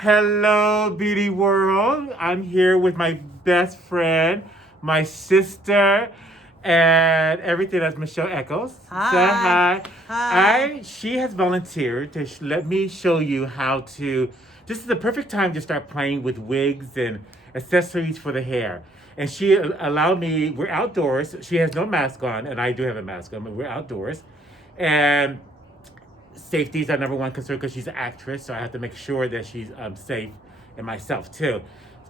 Hello, beauty world. I'm here with my best friend, my sister, and everything that's Michelle Eccles. Say Hi. hi. Hi. She has volunteered to let me show you how to. This is the perfect time to start playing with wigs and accessories for the hair. And she allowed me. We're outdoors. She has no mask on, and I do have a mask on, but we're outdoors, and safety is our number one concern because she's an actress, so I have to make sure that she's safe and myself too.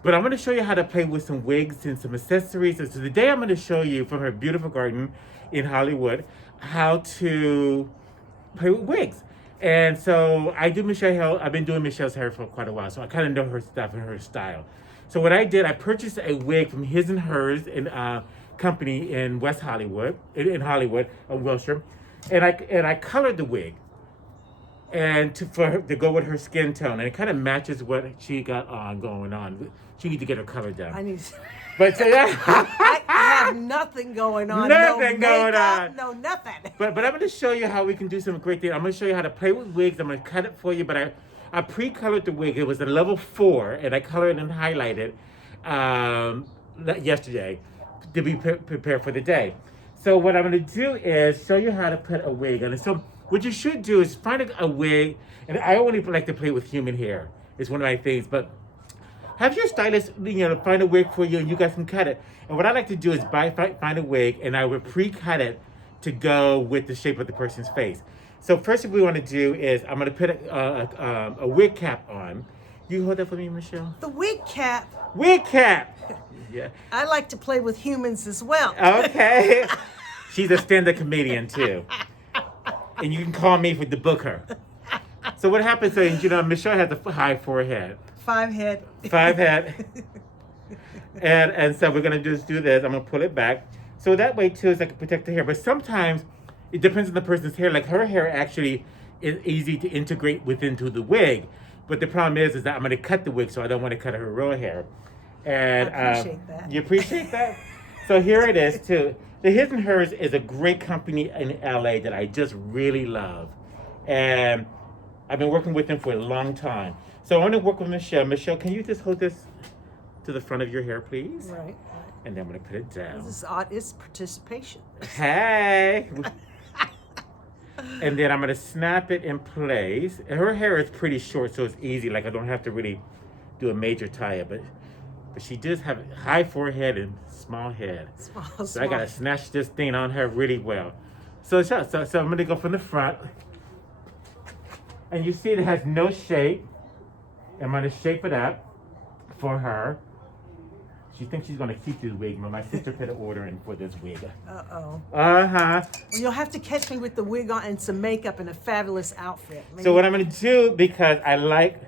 But I'm going to show you how to play with some wigs and some accessories. And so today I'm going to show you from her beautiful garden in Hollywood how to play with wigs. And so I do I've been doing Michelle's hair for quite a while, so I kind of know her stuff and her style. So what I did, I purchased a wig from His and Hers in company in West Hollywood, in Hollywood, Wilshire, and I colored the wig and for her to go with her skin tone, and it kind of matches what she got on going on. She needs to get her color done. I need. But I have nothing going on. Nothing no going makeup, on. No nothing. But I'm going to show you how we can do some great things. I'm going to show you how to play with wigs. I'm going to cut it for you. But I pre-colored the wig. It was a level 4, and I colored and highlighted yesterday to be prepared for the day. So what I'm going to do is show you how to put a wig on. And so what you should do is find a wig, and I only like to play with human hair. It's one of my things, but have your stylist, find a wig for you, and you guys can cut it. And what I like to do is find a wig, and I would pre-cut it to go with the shape of the person's face. So first, what we want to do is I'm going to put a wig cap on. You hold that for me, Michelle. The wig cap. Wig cap. Yeah. I like to play with humans as well. Okay. She's a stand-up comedian too. And you can call me to book her. So what happens is, Michelle has a high forehead. 5 head. 5 head. and so we're gonna just do this. I'm gonna pull it back. So that way too is I can protect the hair. But sometimes it depends on the person's hair. Like her hair actually is easy to integrate into the wig. But the problem is that I'm gonna cut the wig, so I don't want to cut her real hair. And I appreciate that. You appreciate that? So here it is too. The His and Hers is a great company in LA that I just really love. And I've been working with them for a long time. So I want to work with Michelle. Michelle, can you just hold this to the front of your hair, please? Right. And then I'm going to put it down. This is odd. It's participation. Hey! And then I'm going to snap it in place. And her hair is pretty short, so it's easy. Like I don't have to really do a major tie-up. But she does have high forehead and small head. So I got to snatch this thing on her really well. So I'm going to go from the front. And you see it has no shape. I'm going to shape it up for her. She thinks she's going to keep this wig, but my sister put an order in for this wig. Uh-oh. Uh-huh. Well, you'll have to catch me with the wig on and some makeup and a fabulous outfit. Maybe. So what I'm going to do, because I like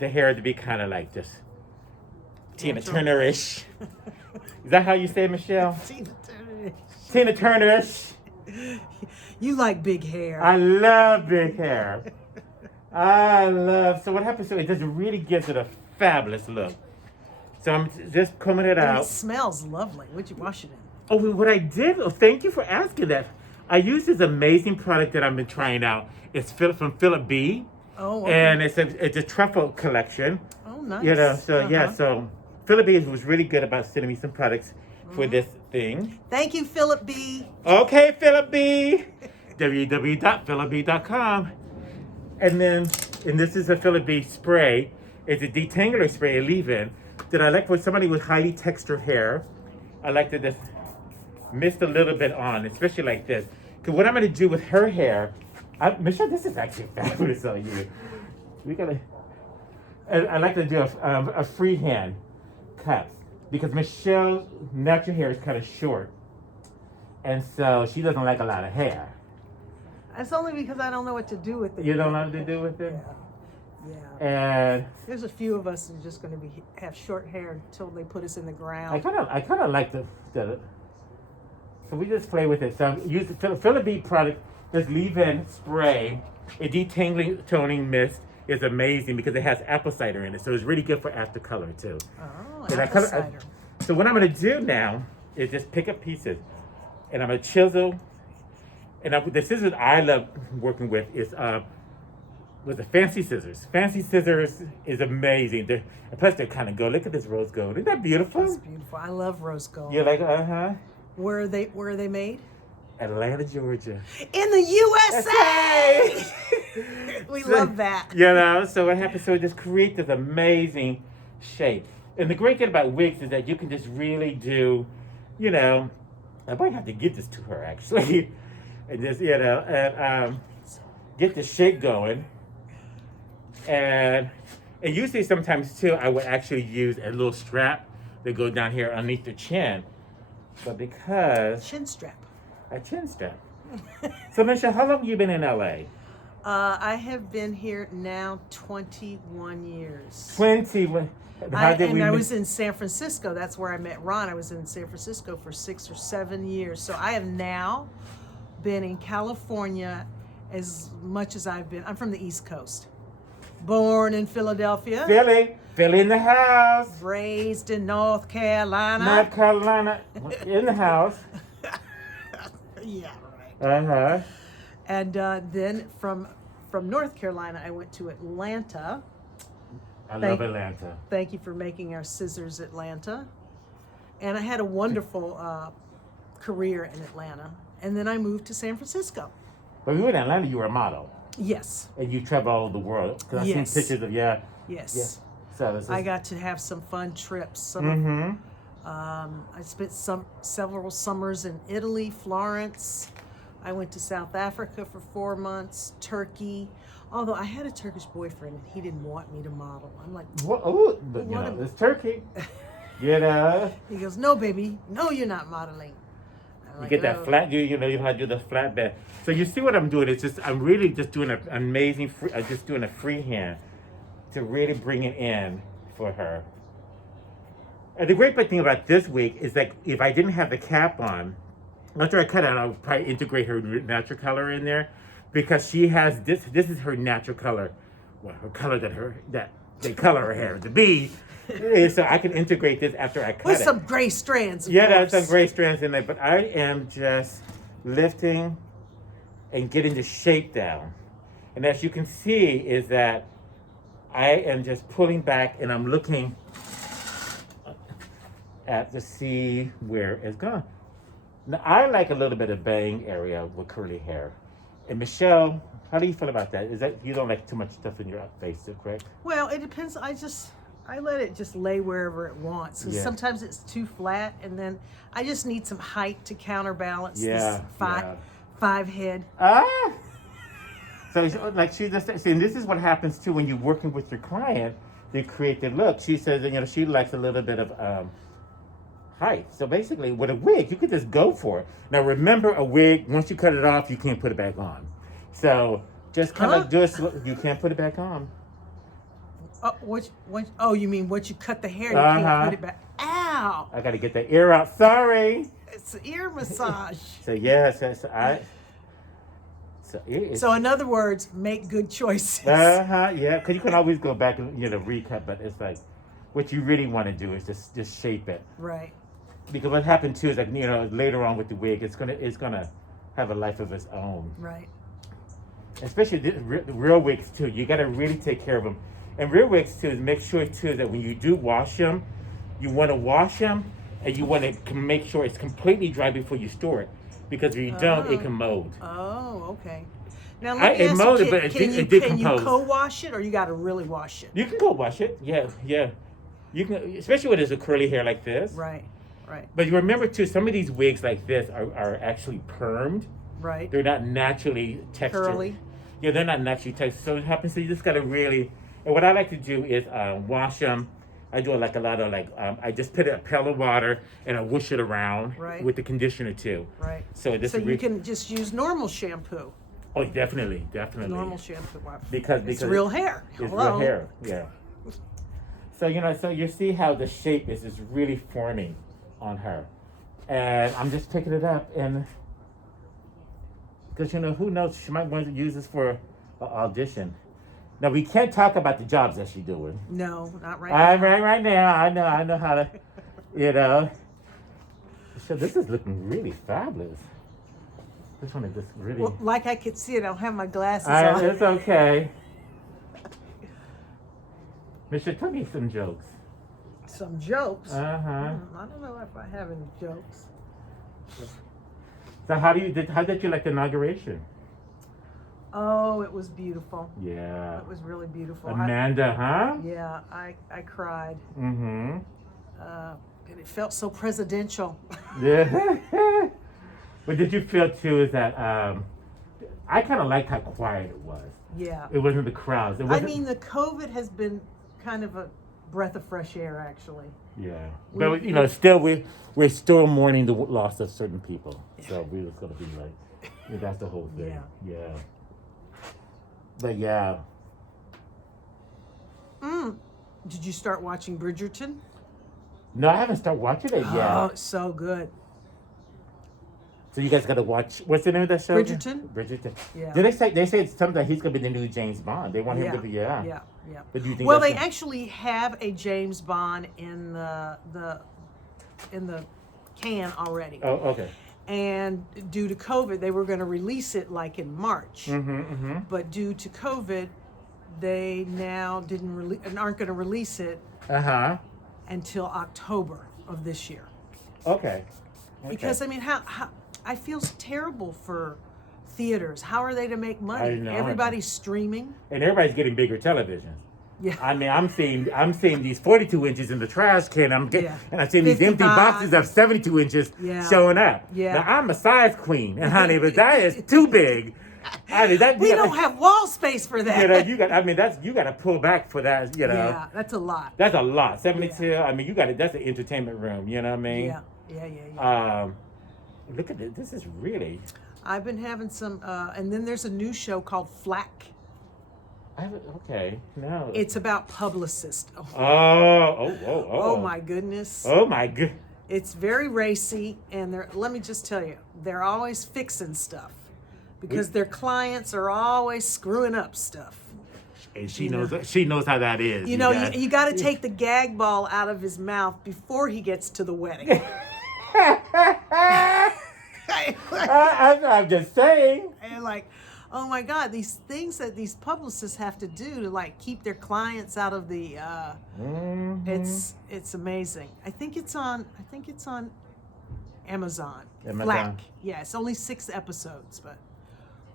the hair to be kind of like this Tina Turner-ish. Is that how you say it, Michelle? Tina Turner-ish. Tina Turner-ish. You like big hair. I love big hair. So what happens to it just really gives it a fabulous look. So I'm just combing it out. It smells lovely. What'd you wash it in? Oh, what I did, thank you for asking that. I used this amazing product that I've been trying out. It's from Philip B. Oh, okay. And it's a truffle collection. Oh, nice. So Philip B was really good about sending me some products for this thing. Thank you, Philip B. Okay, Philip B. www.philipb.com. And this is a Philip B spray. It's a detangler spray, a leave-in, that I like for somebody with highly textured hair. I like to just mist a little bit on, especially like this. Because what I'm going to do with her hair, Michelle, this is actually fabulous on you. I like to do a freehand cut because Michelle's natural hair is kind of short. And so she doesn't like a lot of hair. That's only because I don't know what to do with it. You don't know what to do with it? Yeah. And there's a few of us who are just going to have short hair until they put us in the ground. I kind of like the so we just play with it. So use the Philip B product. This leave-in spray, a detangling toning mist is amazing because it has apple cider in it. So it's really good for after color too. Oh, apple cider. So what I'm going to do now is just pick up pieces, and I'm going to chisel. And the scissors I love working with is was the Fancy Scissors. Fancy Scissors is amazing. And plus, they kind of go. Look at this rose gold. Isn't that beautiful? That's beautiful. I love rose gold. You're like, uh-huh. Where are they made? Atlanta, Georgia. In the USA! We love that. You know, so what happens? So it just creates this amazing shape. And the great thing about wigs is that you can just really do, you know, I might have to give this to her actually. And just, you know, and get the shape going. And usually sometimes too, I would actually use a little strap that goes down here underneath the chin. But because Chin strap. a chin strap. So Michelle, how long have you been in LA? I have been here now 21 years. 20. I was in San Francisco. That's where I met Ron. I was in San Francisco for 6 or 7 years. So I have now been in California as much as I've been. I'm from the East Coast. Born in Philadelphia. Philly in the house. Raised in North Carolina. North Carolina in the house. Yeah, right. Uh-huh. And then from North Carolina, I went to Atlanta. I love Atlanta. Thank you for making our scissors Atlanta. And I had a wonderful career in Atlanta. And then I moved to San Francisco. But you were in Atlanta, you were a model. Yes. And you travel all over the world. Because I've Yes. seen pictures of, Yes. Yeah. So this is, I got to have some fun trips. I spent several summers in Italy, Florence. I went to South Africa for 4 months, Turkey. Although I had a Turkish boyfriend and he didn't want me to model. I'm like, but you know, it's Turkey. You know. He goes, no, baby, no, you're not modeling. I'm You like, get that flat, you know, you have to do the flat bed. So you see what I'm doing? It's just, I'm really just doing an amazing, just doing a freehand to really bring it in for her. And the great thing about this wig is that if I didn't have the cap on, after I cut it, I would probably integrate her natural color in there because she has this is her natural color. Well, her color that they color her hair to be. So I can integrate this after I cut it. With some gray strands. Yeah, there's some gray strands in there, but I am just lifting and getting the shape down. And as you can see is that I am just pulling back and I'm looking at to see where it's gone. Now, I like a little bit of bang area with curly hair. And Michelle, how do you feel about that? Is that you don't like too much stuff in your face, correct? Well, it depends. I let it just lay wherever it wants. 'Cause Yeah. sometimes it's too flat, and then I just need some height to counterbalance Yeah, this five head. Ah! So, like she just said, and this is what happens too when you're working with your client to create the look. She says, you know, she likes a little bit of height. So basically, with a wig, you could just go for it. Now, remember, a wig, once you cut it off, you can't put it back on. So just kind of you can't put it back on. Oh, you mean once you cut the hair, you can't put it back? Ow! I got to get the ear out. Sorry. It's an ear massage. So yes, So in other words, make good choices. Yeah, because you can always go back and recut, but it's like what you really want to do is just shape it. Right. Because what happened too is like later on with the wig, it's gonna have a life of its own. Right. Especially the real wigs too. You got to really take care of them. And real wigs too is make sure too that when you do wash them, you want to wash them and you want to make sure it's completely dry before you store it. Because if you don't, it can mold. Oh, okay. Now let me ask you, can you co-wash it, or you got to really wash it? You can co-wash it. Yeah. You can, especially when there's a curly hair like this. Right. But you remember too, some of these wigs like this are actually permed. Right. They're not naturally textured. Curly. Yeah, they're not naturally textured. So it happens. So you just got to really. And what I like to do is wash them. I do like a lot of I just put a pail of water and I whoosh it around with the conditioner too. Right. So you can just use normal shampoo. Oh, definitely. Normal shampoo. Because it's real hair. It's real hair. Yeah. So so you see how the shape is really forming on her, and I'm just picking it up, and because who knows, she might want to use this for an audition. Now we can't talk about the jobs that she's doing. No, not right now. Right now. I know how to, So this is looking really fabulous. This one is just really. Well, like I could see it, I don't have my glasses on. It's okay. Michelle, tell me some jokes. Some jokes. Uh-huh. I don't know if I have any jokes. So how did you like the inauguration? Oh, it was beautiful. Yeah. It was really beautiful. Amanda, huh? Yeah, I cried. Mm-hmm. And it felt so presidential. Yeah. But did you feel too is that I kind of liked how quiet it was. Yeah. It wasn't the crowds. It I wasn't, mean, the COVID has been kind of a breath of fresh air, actually. yeah. But you know, still we're still mourning the loss of certain people. So we're just gonna be like, yeah, that's the whole thing. Yeah. Yeah. But yeah. Did you start watching Bridgerton? No, I haven't started watching it yet. Oh, it's so good. So you guys gotta watch. What's the name of that show? Bridgerton? Bridgerton. Yeah. Did they say it's something that he's gonna be the new James Bond? They want him to be Yeah. But do you think Well, that's they actually have a James Bond in the can already. Oh, okay. And due to COVID, they were going to release it like in March. But due to COVID, they now aren't going to release it until October of this year. Okay. Because I mean, how I feel terrible for theaters. How are they to make money? I know. Everybody's streaming. And everybody's getting bigger televisions. Yeah. I mean, I'm seeing these 42 inches in the trash can. And I'm seeing these empty 55. boxes of 72 inches showing up. Yeah. Now I'm a size queen, and honey, but that is too big. I mean, We don't have wall space for that. You know, you got to pull back for that. You know. Yeah, that's a lot. That's a lot. 72. Yeah. I mean, that's an entertainment room. You know what I mean? Yeah. Look at this. This is really. I've been having some, and then there's a new show called Flack. Okay, no. It's about publicists. Oh my goodness. Oh my good. It's very racy, and let me just tell you, they're always fixing stuff because their clients are always screwing up stuff. And she knows how that is. You know, you got to take the gag ball out of his mouth before he gets to the wedding. I'm just saying. And like, oh my God, these things that these publicists have to do to like keep their clients out of the it's amazing. I think it's on Amazon. Flack. Yeah, it's only 6 episodes, but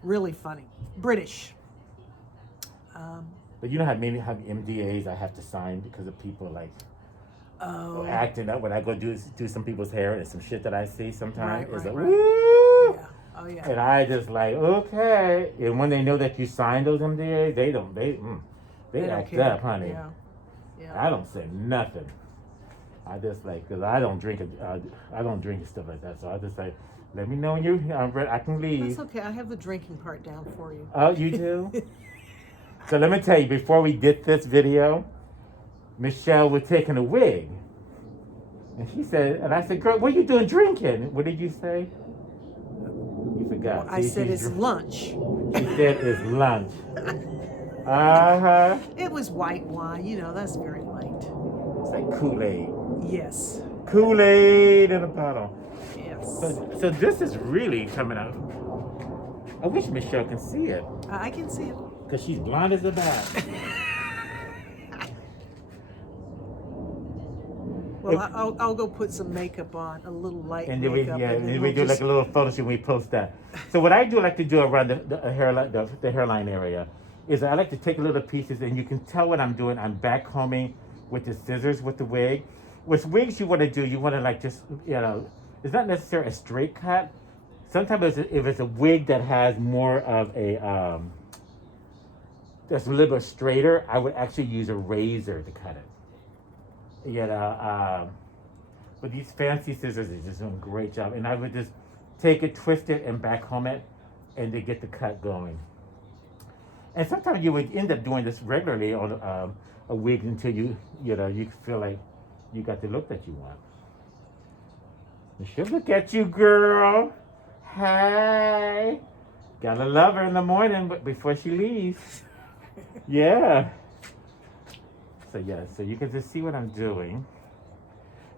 really funny. British. But you know how many MDAs I have to sign because of people like acting up when I go do some people's hair and some shit that I see sometimes. It's like, woo! Yeah. Oh yeah. And I just like, okay. And when they know that you signed those MDAs, they act up, honey. Yeah. I don't say nothing. I just like, cause I don't drink and stuff like that. So I just like, let me know when I can leave. That's okay. I have the drinking part down for you. Oh, you do? So let me tell you, before we did this video, Michelle was taking a wig. And she said, and I said, girl, what are you doing drinking? What did you say? You forgot. I said it's lunch. She said it's lunch. Uh-huh. It was white wine. You know, that's very light. It's like Kool-Aid. Yes. Kool-Aid in a bottle. Yes. So this is really coming out. I wish Michelle can see it. I can see it. Because she's blonde as a bat. Well, I'll go put some makeup on, a little light and then makeup. and then we do like a little photo shoot and we post that. So what I do like to do around the hairline area is I like to take little pieces, and you can tell what I'm doing. I'm backcombing with the scissors with the wig. With wigs, you want to do, you want to like just, you know, it's not necessarily a straight cut. Sometimes if it's a wig that has more of a, that's a little bit straighter, I would actually use a razor to cut it. You know, but these fancy scissors are just doing a great job. And I would just take it, twist it, and backcomb it, and to get the cut going. And sometimes you would end up doing this regularly on a wig until you feel like you got the look that you want. She'll look at you, girl. Hey. Gotta love her in the morning, but before she leaves. Yeah. So you can just see what I'm doing.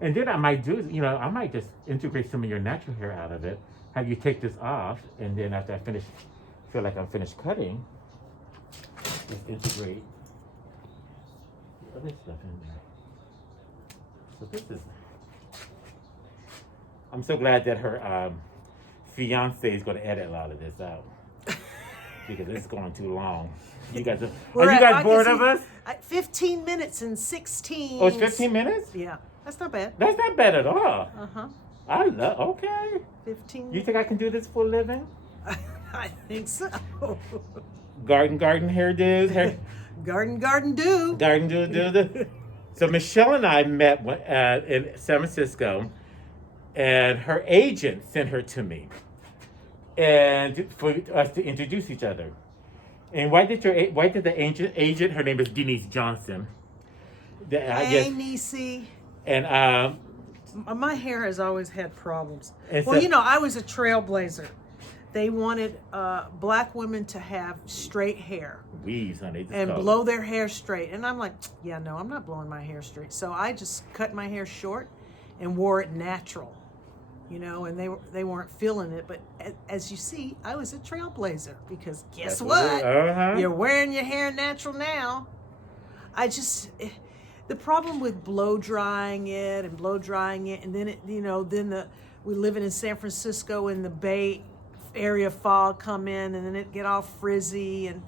And then I might I might just integrate some of your natural hair out of it, have you take this off, and then after I feel like I'm finished cutting, just integrate other stuff in there. So this is. I'm so glad that her fiance is going to edit a lot of this out because it's going too long. You guys are you guys bored of us? 15 minutes and 16. Oh, it's 15 minutes? Yeah, that's not bad. That's not bad at all. Uh-huh. I love. Okay. 15. You think I can do this for a living? I think so. Garden hairdos. Garden do. Garden do. So Michelle and I met in San Francisco, and her agent sent her to me, and for us to introduce each other. And why did the agent? Her name is Denise Johnson. Hey, Niecy. And my hair has always had problems. And well, so, I was a trailblazer. They wanted black women to have straight hair. Weaves, honey. And blow their hair straight. And I'm like, yeah, no, I'm not blowing my hair straight. So I just cut my hair short and wore it natural. And they weren't feeling it. But as you see, I was a trailblazer because guess what? You're wearing your hair natural now. The problem with blow drying it, and then we living in San Francisco in the Bay Area fog come in, and then it get all frizzy, and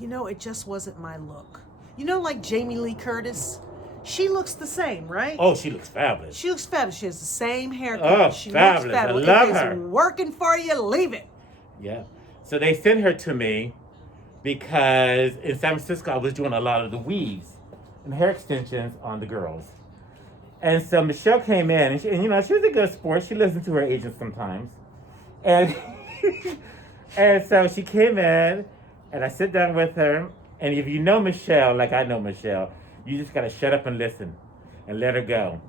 it just wasn't my look. Like Jamie Lee Curtis, she looks the same, right? Oh, she looks fabulous. She looks fabulous. She has the same haircut. Oh, she fabulous. looks fabulous. I love if her. it's working for you, leave it. Yeah. So they sent her to me because in San Francisco I was doing a lot of the weaves and hair extensions on the girls. And so Michelle came in, and she was a good sport. She listened to her agent sometimes. And and so she came in, and I sit down with her. And if you know Michelle, like I know Michelle, you just got to shut up and listen and let her go.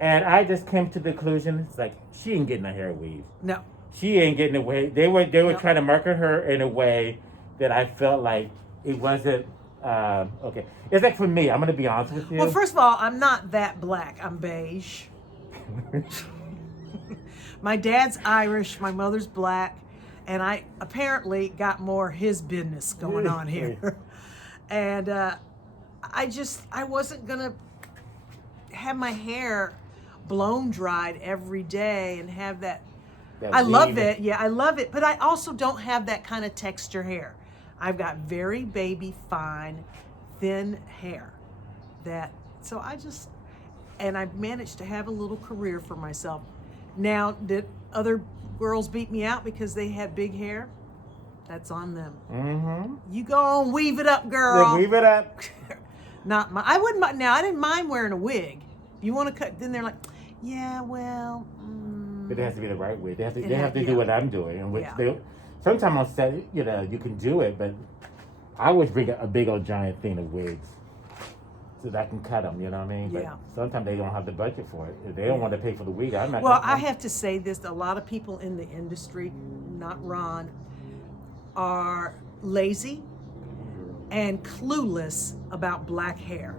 And I just came to the conclusion, it's like, she ain't getting her hair weave. No. She ain't getting away. They were trying to market her in a way that I felt like it wasn't okay. It's like for me, I'm gonna be honest with you. Well, first of all, I'm not that black. I'm beige. My dad's Irish, my mother's black, and I apparently got more his business going on here. And I wasn't gonna have my hair blown dried every day and have that I love it. Yeah, I love it. But I also don't have that kind of texture hair. I've got very baby fine, thin hair. So I managed to have a little career for myself. Now, did other girls beat me out because they had big hair? That's on them. Mm-hmm. You go on, weave it up, girl. Yeah, weave it up. I wouldn't mind. Now, I didn't mind wearing a wig. You want to cut? Then they're like, yeah, well. But it has to be the right way. They have to do what I'm doing, and which sometimes on set, you can do it, but I always bring a big old giant thing of wigs so that I can cut them. You know what I mean? Yeah. But sometimes they don't have the budget for it. If they don't want to pay for the wig, I'm not. Well, I have to say this: a lot of people in the industry, not Ron, are lazy and clueless about black hair.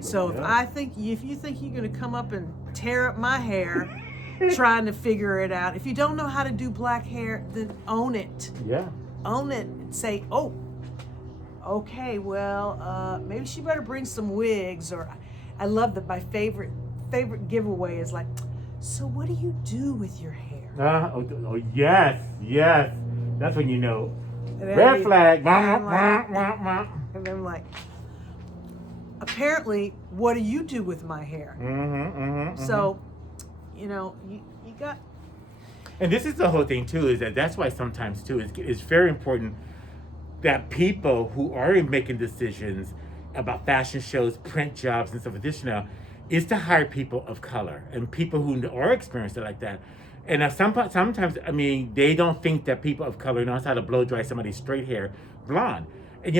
So if you think you're going to come up and tear up my hair. Trying to figure it out. If you don't know how to do black hair, then own it. Yeah. Own it. Say, oh, okay, well, maybe she better bring some wigs. Or I love that my favorite giveaway is like, so what do you do with your hair? Yes. That's when you know. Red flag. And I'm like, apparently, what do you do with my hair? So, you got. And this is the whole thing too. That's why sometimes too it's very important that people who are making decisions about fashion shows, print jobs, and stuff additional, is to hire people of color and people who are experienced like that. And sometimes, they don't think that people of color knows how to blow dry somebody's straight hair blonde. And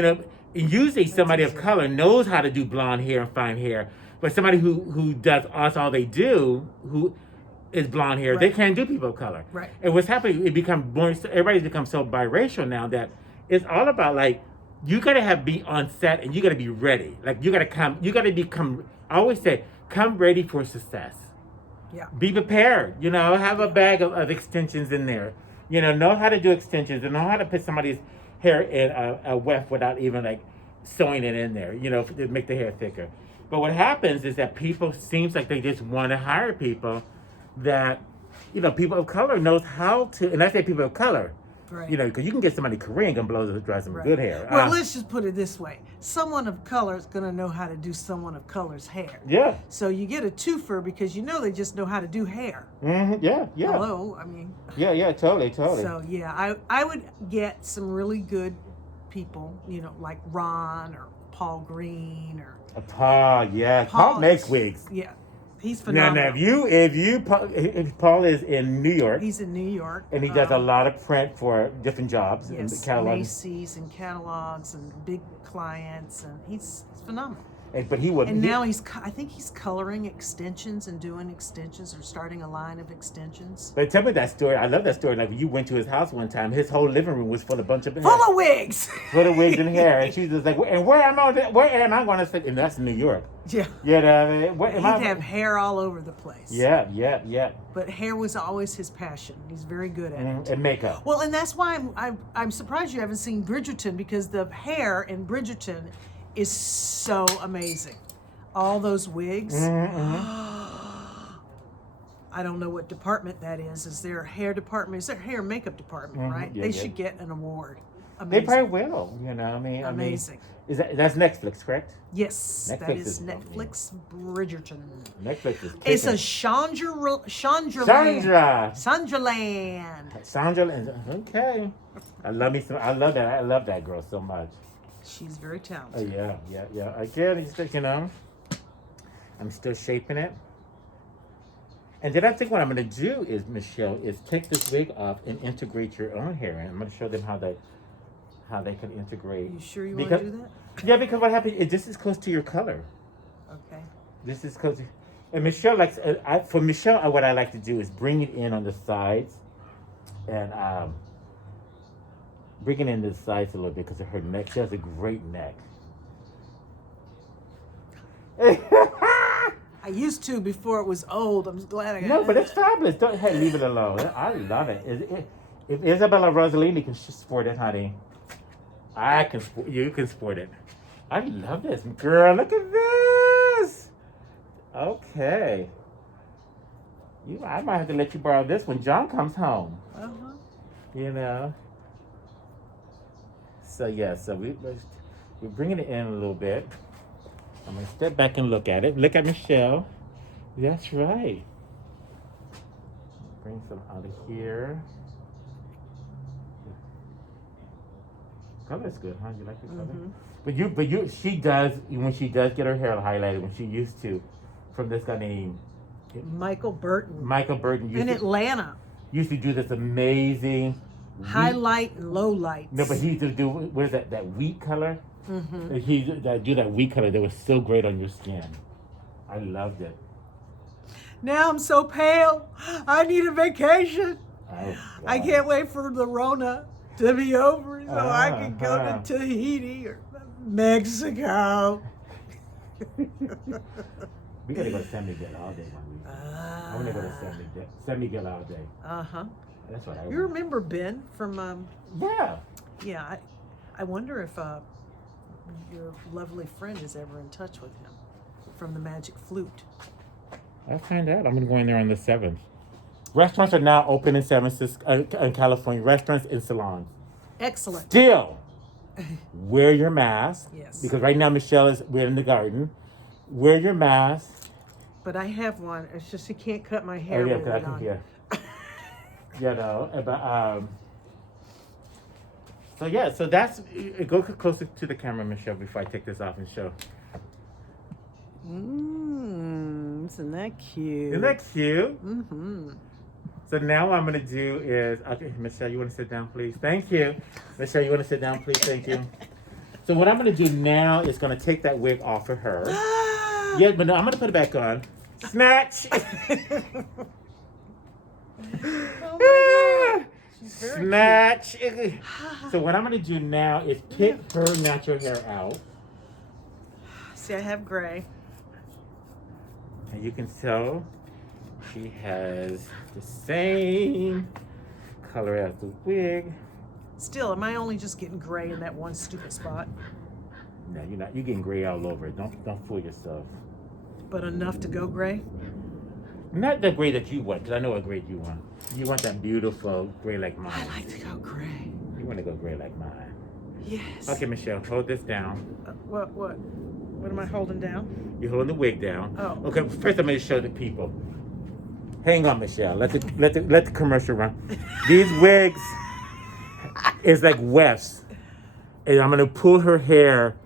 and usually somebody of color knows how to do blonde hair and fine hair, but somebody who does all they do, who is blonde hair, they can't do people of color. Right. And what's happening, everybody's become so biracial now that it's all about like, you gotta be on set and you gotta be ready. Like you gotta become, I always say, come ready for success. Yeah. Be prepared, have a bag of extensions in there. Know how to do extensions and know how to put somebody's hair in a weft without even like sewing it in there, to make the hair thicker. But what happens is that people seems like they just want to hire people that, people of color knows how to, and I say people of color, Right. because you can get somebody Korean and dry some Right. good hair. Well, let's just put it this way. Someone of color is going to know how to do someone of color's hair. Yeah. So you get a twofer because they just know how to do hair. Mm-hmm. Yeah, yeah. Hello, I mean. Yeah, totally. So, yeah, I would get some really good people, like Ron or Paul Green or... Paul, yeah. Paul makes wigs. Yeah. He's phenomenal. Now, if Paul is in New York. He's in New York. And he does a lot of print for different jobs. Yes, and catalogs. Macy's and catalogs and big clients, and he's phenomenal. But he wouldn't. And now I think he's coloring extensions and doing extensions or starting a line of extensions. But tell me that story. I love that story. Like, you went to his house one time. His whole living room was full of bunch of hair. Full of wigs. Full of wigs and hair. And she's just like, and where am I going to sit? And that's New York. Yeah. He'd have hair all over the place. Yeah. But hair was always his passion. He's very good at it. And makeup. Well, and that's why I'm surprised you haven't seen Bridgerton, because the hair in Bridgerton is so amazing. All those wigs. Mm-hmm. I don't know what department that is. Is their hair department? Is their hair and makeup department, right? Yeah, they should get an award. Amazing. They probably will. Amazing. That's Netflix, correct? Netflix, that is Netflix. Bridgerton. Netflix is. It's a Chandraland. Okay. I love that. I love that girl so much. She's very talented. Yeah. Again, I'm still shaping it. And then I think what I'm going to do is, Michelle, is take this wig off and integrate your own hair. And I'm going to show them how they can integrate. You sure you want to do that? Yeah, because what happens is this is close to your color. Okay. This is close. And Michelle likes, for Michelle, what I like to do is bring it in on the sides. And bring it in the sides a little bit because of her neck. She has a great neck. I used to before it was old. I'm glad I got No, but it's fabulous. Leave it alone. I love it. If Isabella Rossellini can sport it, honey, you can sport it. I love this. Girl, look at this. Okay. I might have to let you borrow this when John comes home. Uh-huh. So we're bringing it in a little bit. I'm going to step back and look at it. Look at Michelle. That's right. Bring some out of here. Color's good, huh? You like the color? But she does, when she does get her hair highlighted, when she used to, from this guy named Michael Burton. In Atlanta. Used to do this amazing highlight and low lights. No, but he used to do, what is that wheat color? Mm-hmm. He do that wheat color that was so great on your skin. I loved it. Now I'm so pale. I need a vacation. Oh, I can't wait for the Rona to be over so I can go to Tahiti or Mexico. We gotta go to San Miguel all day one week. I want to go to San Miguel all day. Uh-huh. That's what I want. You remember Ben from... Yeah. Yeah, I wonder if your lovely friend is ever in touch with him from the Magic Flute. I'll find out. I'm going to go in there on the 7th. Restaurants are now open in San Francisco, in California. Restaurants and salons. Excellent. Still, wear your mask. Yes. Because right now, we're in the garden. Wear your mask. But I have one. It's just you can't cut my hair with it on. So that's, go closer to the camera, Michelle, before I take this off and show. Isn't that cute? Isn't that cute? Mm-hmm. So now what I'm going to do is, okay, Michelle, you want to sit down, please? Thank you. Michelle, you want to sit down, please? Thank you. So what I'm going to do now is going to take that wig off of her. Yeah, but no, I'm going to put it back on. Snatch! Oh my God. She's very Snatch! So what I'm going to do now is pick her natural hair out. See, I have gray. And you can tell she has the same color as the wig. Still, am I only just getting gray in that one stupid spot? No, you're not. You're getting gray all over it. Don't fool yourself. But enough to go gray? Not the gray that you want, because I know what gray you want. You want that beautiful gray like mine. I like to go gray. You want to go gray like mine. Yes. Okay, Michelle, hold this down. What? What am I holding down? You're holding the wig down. Oh. Okay, first I'm going to show the people. Hang on, Michelle. Let the commercial run. These wigs is like wefts. And I'm going to pull her hair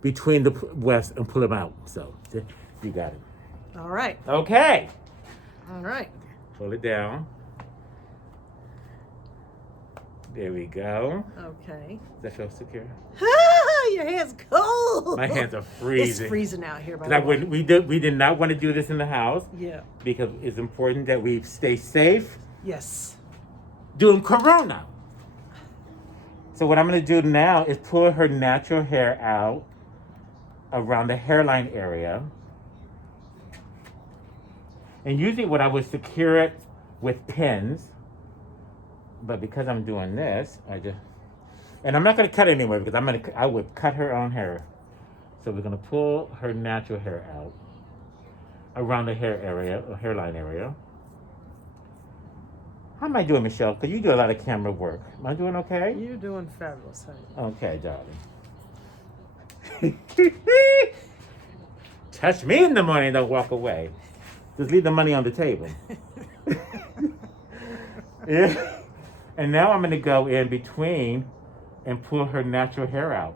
between the wefts and pull them out. So, you got it. All right. Okay. All right. Pull it down. There we go. Okay. Does that feel secure? Your hand's cold. My hands are freezing. It's freezing out here, by Because the way. we did not want to do this in the house. Yeah. Because it's important that we stay safe Yes. during Corona. So what I'm going to do now is pull her natural hair out around the hairline area. And usually what I would secure it with pins. But because I'm doing this, and I'm not going to cut anyway because I would cut her own hair. So we're going to pull her natural hair out around the hair area, or hairline area. How am I doing, Michelle? Because you do a lot of camera work. Am I doing okay? You're doing fabulous, honey. Okay, darling. Touch me in the morning, don't walk away. Just leave the money on the table. Yeah. And now I'm going to go in between and pull her natural hair out.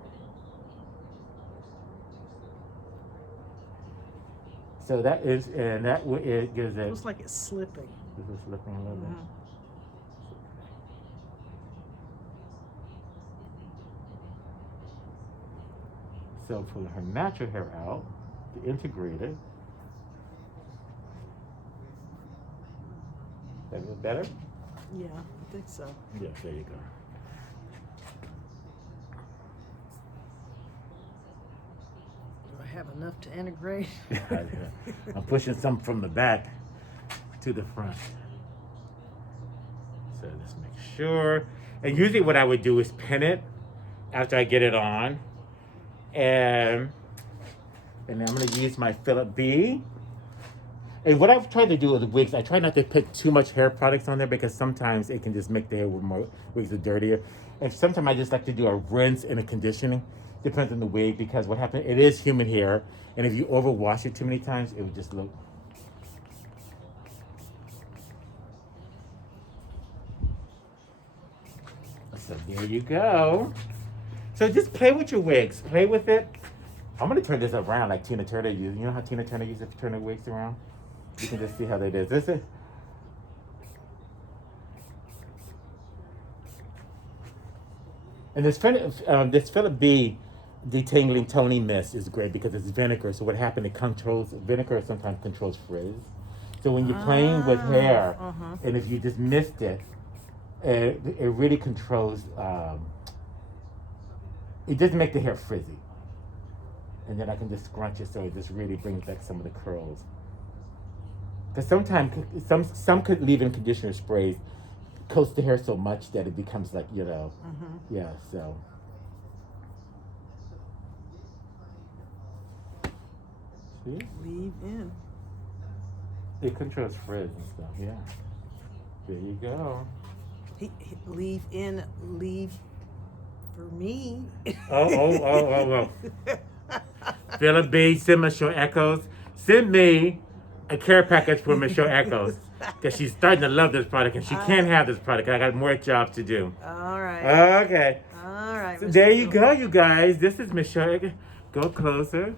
So that is, and that it gives it. Looks like it's slipping. This is slipping a little bit. So pull her natural hair out to integrate it. That look better? Yeah, I think so. Yes, there you go. Do I have enough to integrate? I'm pushing some from the back to the front. So let's make sure. And usually what I would do is pin it after I get it on. And I'm going to use my Philip B. And what I've tried to do with the wigs, I try not to put too much hair products on there because sometimes it can just make the hair more wigs are dirtier. And sometimes I just like to do a rinse and a conditioning. Depends on the wig because what happens, it is human hair. And if you overwash it too many times, it would just look. So there you go. So just play with your wigs. Play with it. I'm going to turn this around like Tina Turner used. You know how Tina Turner used to turn her wigs around? You can just see how they did. This is. And this Philip B detangling toning mist is great because it's vinegar. So what happened? Vinegar sometimes controls frizz. So when you're playing with hair, and if you just missed it, it really controls. It doesn't make the hair frizzy. And then I can just scrunch it so it just really brings back some of the curls. Because sometimes some could leave-in conditioner sprays coats the hair so much that it becomes like, yeah, so. See? Leave in. It controls frizz and stuff, yeah. There you go. Leave in, leave for me. Oh. Philip B, send Michelle Echoes. Send me a care package for Michelle Echoes. Because she's starting to love this product and she can't have this product. I got more jobs to do. All right. Okay. All right. So there you go, you guys. This is Michelle Echoes. Go closer.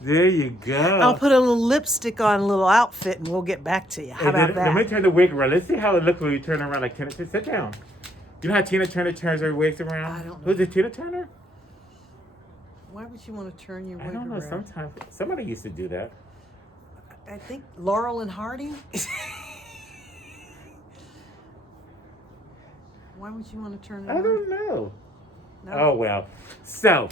There you go. I'll put a little lipstick on, a little outfit, and we'll get back to you. How about that? Let me turn the wig around. Let's see how it looks when you turn around like Tina. Sit down. You know how Tina Turner turns her wigs around? I don't know. Who's it, Tina Turner? Why would you want to turn your wig I don't know. around? Sometimes somebody used to do that. I think Laurel and Hardy. Why would you want to turn it I around? don't know. No? Oh well. So.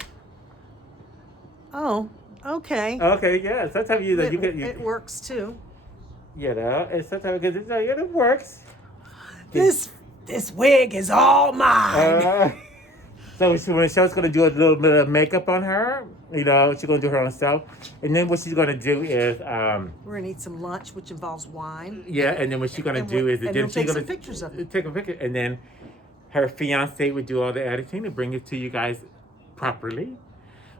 Oh, okay. Okay. Yeah. Sometimes you can. It works too. You know, and sometimes because it works. This this wig is all mine. So when Michelle's gonna do a little bit of makeup on her, you know, she's gonna do her own stuff, and then what she's gonna do is we're gonna eat some lunch, which involves wine. yeah, and then what she's gonna do is and then we'll she's take gonna some pictures of it. take a picture, and then her fiance would do all the editing and bring it to you guys properly.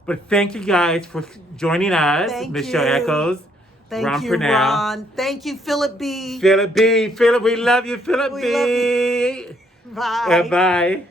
But thank you guys for joining us, Thank Michelle you. Echoes. Thank Ron you, Purnell. Ron. Thank you, Philip B. Philip B. Philip, we love you, Philip We B. love you. Bye. Bye.